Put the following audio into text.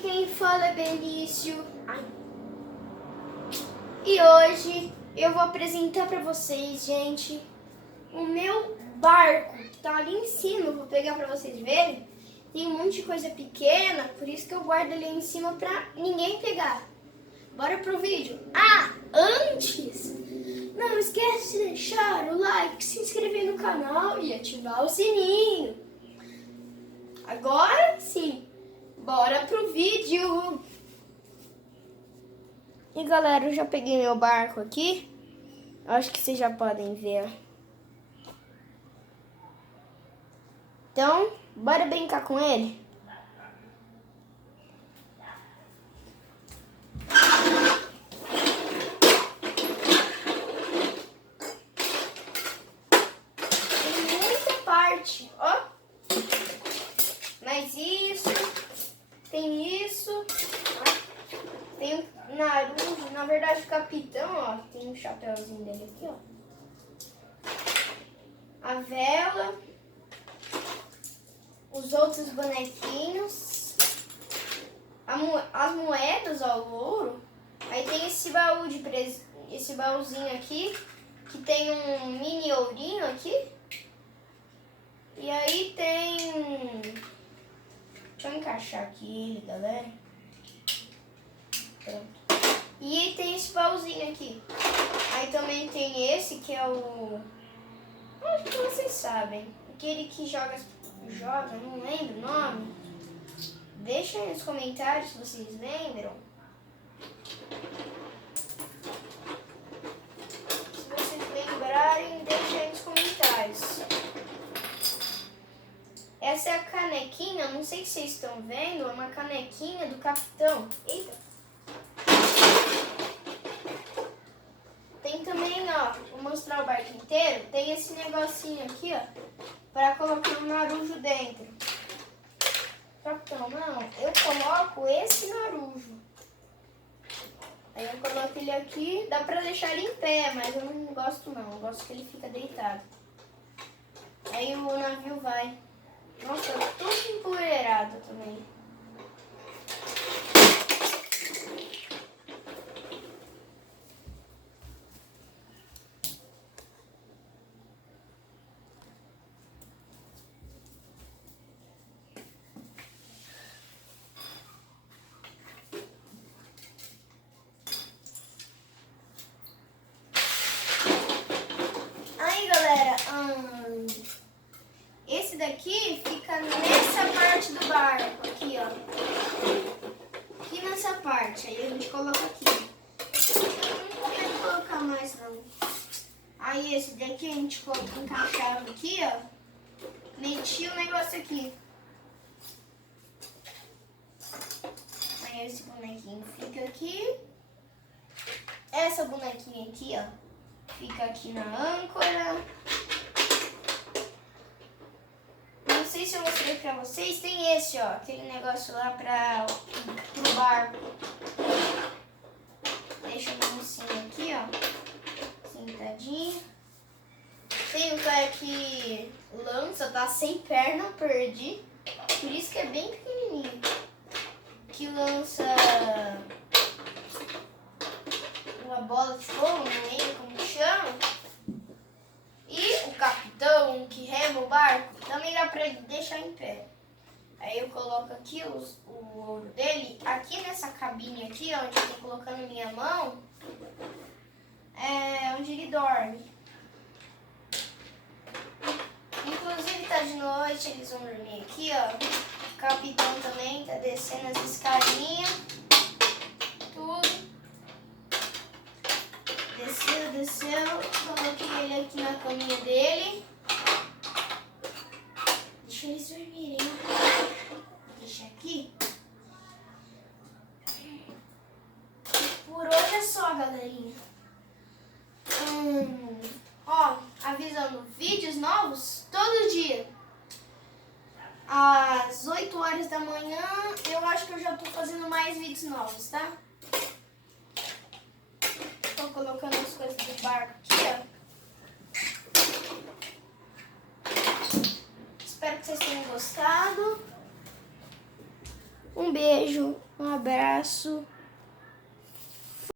quem fala é Belício. Ai. E hoje eu vou apresentar pra vocês, gente, o meu barco que tá ali em cima. Vou pegar pra vocês verem. Tem um monte de coisa pequena, por isso que eu guardo ali em cima pra ninguém pegar. Bora pro vídeo. Ah, antes, não esquece de deixar o like, se inscrever no canal e ativar o sininho. Agora sim, bora pro vídeo. E galera, eu já peguei meu barco aqui. Acho que vocês já podem ver. Então, bora brincar com ele? Tem muita parte, ó. Mas isso, tem isso, ó. Tem o Naruto, na verdade o capitão, ó. Tem um chapéuzinho dele aqui, ó. A vela. Os outros bonequinhos, as moedas, ó, o ouro. Aí tem esse baú esse baúzinho aqui, que tem um mini ourinho aqui. E aí tem... Deixa eu encaixar aqui ele, galera. Pronto. E tem esse baúzinho aqui. Aí também tem esse que é o... Acho que vocês sabem. Aquele que joga, não lembro o nome. Deixa aí nos comentários se vocês lembram. Se vocês lembrarem, deixa aí nos comentários. Essa é a canequinha, não sei se vocês estão vendo, é uma canequinha do capitão. Eita! Tem também, ó, vou mostrar o barco inteiro. Tem esse negocinho aqui, ó, pra colocar o Naruto dentro. Capitão, não, eu coloco esse Naruto. Aí eu coloco ele aqui, dá pra deixar ele em pé, mas eu não gosto não, eu gosto que ele fica deitado. Aí o navio vai. Nossa, tudo empoeirado também. Aí, galera, esse daqui fica nessa parte do barco, aqui, ó. Aqui nessa parte, aí a gente coloca aqui. Eu não quero colocar mais, não. Aí esse daqui a gente encaixava aqui, ó. Metia o negócio aqui. Aí esse bonequinho fica aqui. Essa bonequinha aqui, ó, fica aqui na âncora. Não sei se eu mostrei pra vocês. Tem esse, ó, aquele negócio lá pro barco. Deixa o mocinho aqui, ó, sentadinho. Tem um cara que lança, tá sem perna, perdi. Por isso que é bem pequenininho. Que lança uma bola de fogo, não lembro como chama. E o capitão que rema o barco também dá pra deixar em pé. Aí eu coloco aqui o ouro dele. Aqui nessa cabine aqui, onde eu tô colocando minha mão, é onde ele dorme. Inclusive tá de noite, eles vão dormir aqui, ó. O capitão também tá descendo as escadinhas. Tudo. Desceu. Coloquei ele aqui na caminha dele. Deixa eles dormirem. Deixa aqui. Por hoje é só, galerinha. Ó, avisando, vídeos novos todo dia. Às 8 horas da manhã, eu acho que eu já tô fazendo mais vídeos novos, tá? Tô colocando as coisas do barco aqui, ó. Espero que vocês tenham gostado. Um beijo, um abraço.